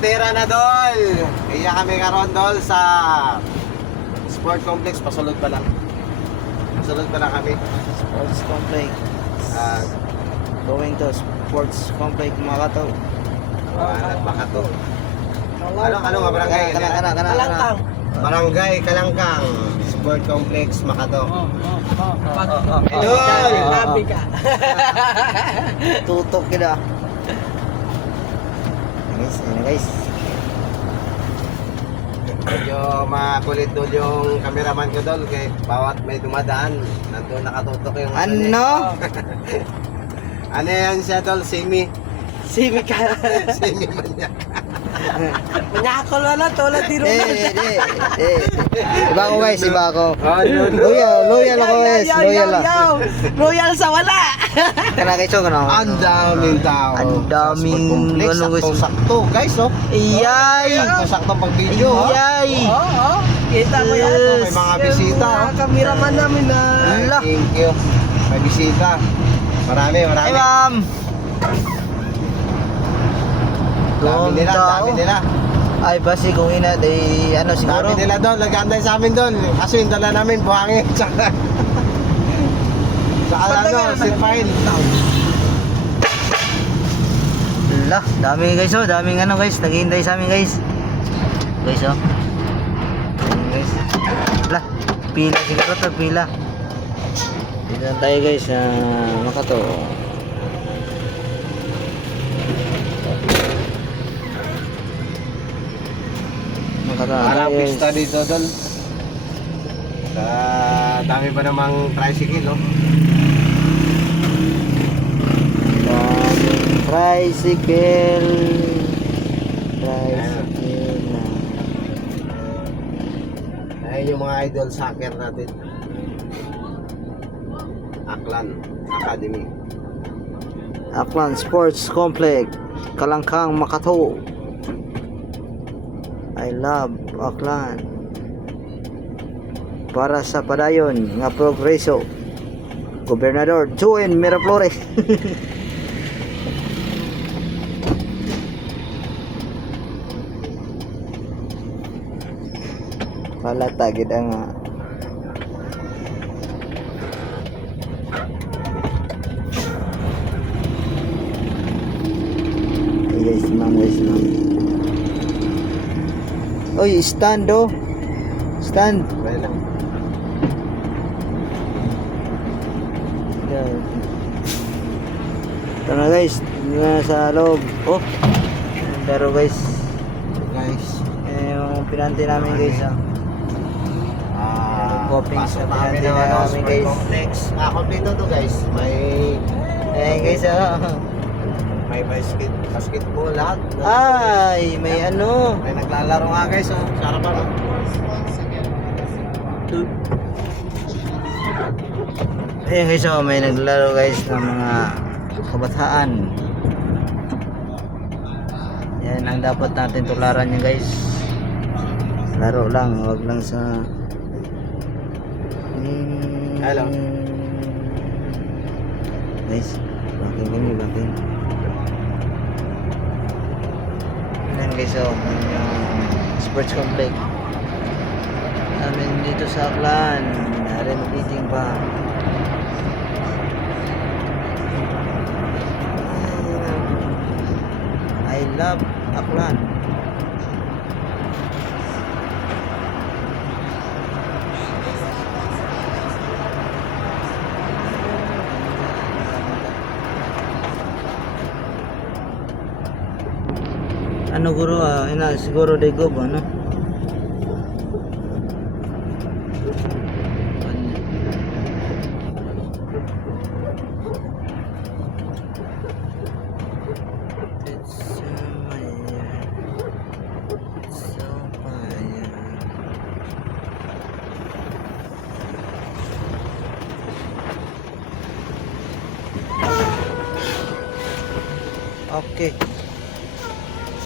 Tira na dol. Iya kami karon dol sa Sport Complex, pasulod pa lang. Pasulod pa lang kami. Sports Complex. Ah, Going to Sports Complex Makato. Makato. Ano nga barangay? Kalangkang. Barangay Kalangkang, Sport Complex Makato. Idol! Idol! Tutok kita. Guys. Medyo makulit dol yung cameraman ko dol, kay bawat may dumadaan nandun nakatutok yung Ano? Ano yan siya dol? Simi Simi ka. manyak. Manyakol wala tulad di rin. Iba ako guys, iba ako. Loyal ako guys, loyal lang. Loyal sa wala. Kana guys, so kana. Ang daming tao. Ang daming ano guys. Sakto guys, oh. Iyay. Sakto pag video, oh. Iyay. Oo. Kita mo yan. May mga bisita, oh. Kameraman namin na. Ala. Thank you. May bisita. Marami. Ay ma'am. Dami nila. Ay basi kung ina day ano siguro. Dami nila doon, nag-aantay sa amin doon. Kasi yung dala namin buhangin. Tsaka sirpain. Lah, dami guys oh, daming ano guys, naghihintay sa amin guys. Guys oh. Daming guys. Lah, pila siguro to, pila. Dito na tayo guys sa Makato. Makato. Parang pista dito doon. Dami pa namang tricycle, oh. Tricycle. Ayun yung mga idol soccer natin. Aklan Academy. Aklan Sports Complex, Kalangkang, Makato. I love Aklan. Para sa padayon nga progreso. Gobernador Joen Miraflores. Palata gid ang guys, ma'am. Oy, stand oh. Stand. Well lang. Yan. Ito na guys, sa loob. Oh. Pero guys, yung pinanti namin guys ah. Coping sa pinanti namin guys. Complex. Kompleto to guys. May Guys ah. may basketball lahat. Ay, may ano. May naglalaro nga guys, oh. Sarap pa. Ayan guys, oh, may naglalaro guys ng mga kabataan. Yan ang dapat natin tularan nyo guys. Laro lang, wag lang sa Hello. Guys, bakit. Ayan guys, oh, yung sports complex namin dito sa Aklan. Renovating pa. I love Aklan. Ano guro ina siguro de go ba no? Okay.